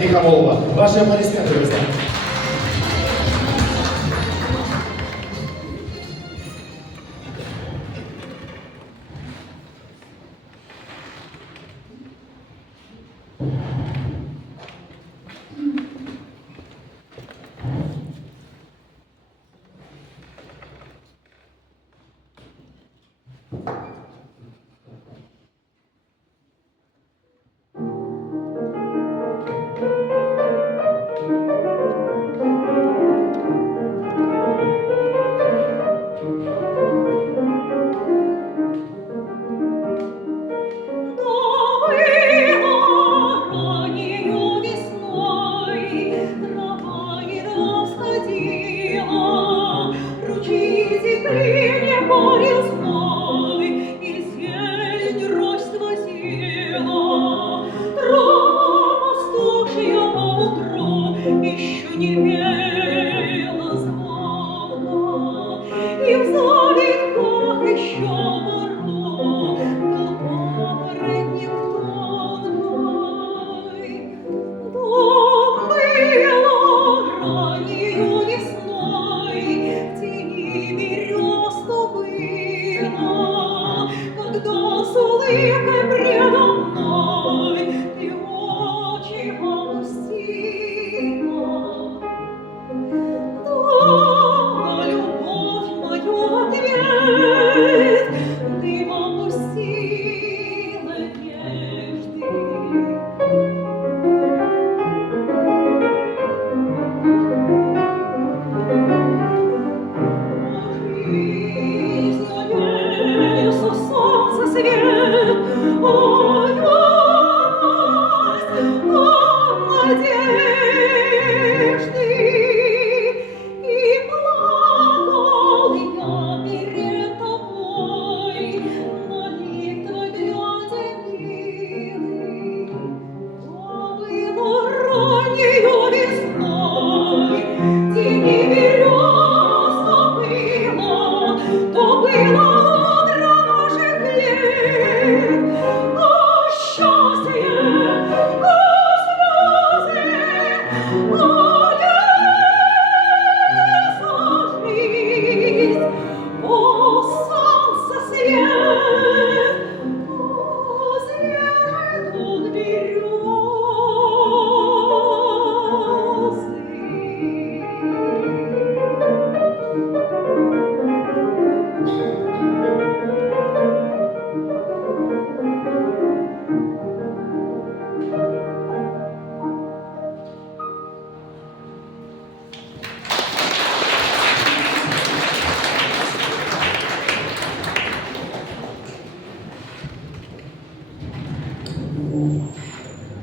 Лихомолова. Ваши аплодисменты, друзья. Еще не пела звонко, и в завитках еще мороз был папоротник тонкой. Дом было раннею весной, в тени берез то было, когда с улыбкой предо мной ты очи опустила. Да, любовь мою в ответ дымом пустила надежды. Жизнь небесу солнце свет, ой, надежды. И плакал я перед тобой, молитвой глядя милый. То было раннею весной, тени берез то было утро наших лет, о счастье, о слезы, о леса жизнь, о солнце свет, о свежий березы.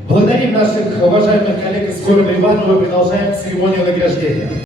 Благодарим наших уважаемых коллег из города Иваново. Продолжаем церемонию награждения.